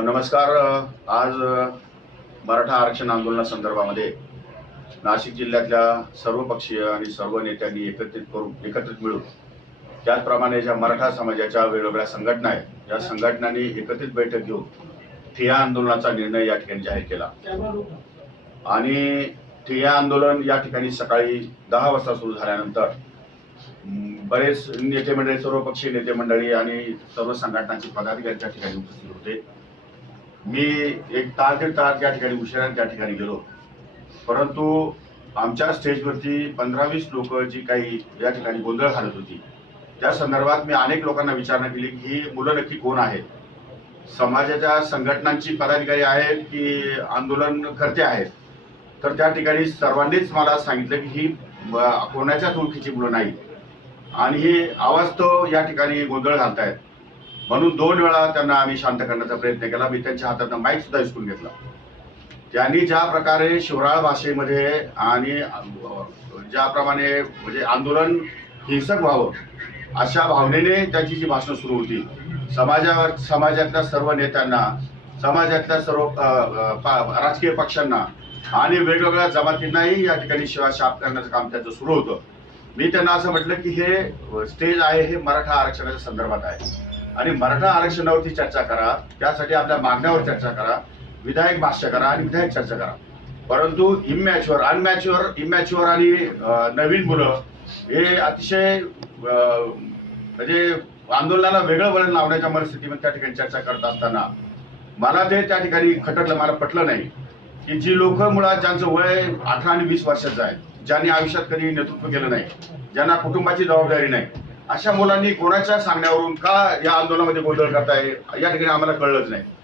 नमस्कार आज मराठा आरक्षण आंदोलनासंदर्भामध्ये नाशिक जिल्ह्यातल्या सर्व पक्षीय आणि सर्व नेत्यांनी एकत्रित करून एकत्रित मिळून त्याचप्रमाणे ज्या मराठा समाजाच्या वेगवेगळ्या संघटना आहेत या संघटनांनी एकत्रित बैठक घेऊन ठिया आंदोलनाचा निर्णय या ठिकाणी जाहीर केला आणि ठिया आंदोलन या ठिकाणी सकाळी दहा वाजता सुरू झाल्यानंतर बरेच नेते मंडळी सर्व पक्षीय नेते मंडळी आणि सर्व संघटनांचे पदाधिकारी त्या ठिकाणी उपस्थित होते मी एक तार ते तार त्या ठिकाणी उशिरा त्या ठिकाणी गेलो परंतु आमच्या स्टेजवरती पंधरावीस वीस लोक जी काही या ठिकाणी गोंधळ घालत होती त्या संदर्भात मी अनेक लोकांना विचारणा केली की ही मुलं नक्की कोण आहेत समाजाच्या संघटनांची पदाधिकारी आहेत की आंदोलन करते आहेत तर त्या ठिकाणी सर्वांनीच मला सांगितलं की ही कोणाच्याच ओळखीची मुलं नाही आणि ही आवाज तो या ठिकाणी गोंधळ घालतायत म्हणून दोन वेळा त्यांना आम्ही शांत करण्याचा प्रयत्न केला मी त्यांच्या हातात माईक सुद्धा विसरून घेतला त्यांनी ज्या प्रकारे शिवराळ भाषेमध्ये आणि ज्याप्रमाणे म्हणजे आंदोलन हिंसक व्हावं अशा भावनेने त्याची जी भाषण सुरू होती समाजावर समाजातल्या सर्व नेत्यांना समाजातल्या सर्व राजकीय पक्षांना आणि वेगवेगळ्या जमातींनाही या ठिकाणी शाप करण्याचं काम त्यांचं सुरू होतं मी त्यांना असं म्हटलं की हे स्टेज आहे हे मराठा आरक्षणाच्या संदर्भात आहे आणि मराठा आरक्षणावरती चर्चा करा त्यासाठी आपल्या मागण्यावर चर्चा करा विधायक भाष्य करा आणि विधायक चर्चा करा परंतु इमॅच्युअर अनमॅच्युअर इमॅच्युअर आणि नवीन मुलं हे अतिशय म्हणजे आंदोलनाला वेगळं वळण लावण्याच्या मनस्थितीमध्ये त्या ठिकाणी चर्चा करत असताना मला ते त्या ठिकाणी खटकलं मला पटलं नाही की जी लोक मुळात ज्यांचं वय अठरा आणि वीस वर्षाचं आहे ज्यांनी आयुष्यात कधी नेतृत्व केलं नाही ज्यांना कुटुंबाची जबाबदारी नाही अशा मुलांनी कोणाच्या सांगण्यावरून का या आंदोलनामध्ये गोंधळ करताय या ठिकाणी आम्हाला कळलंच नाही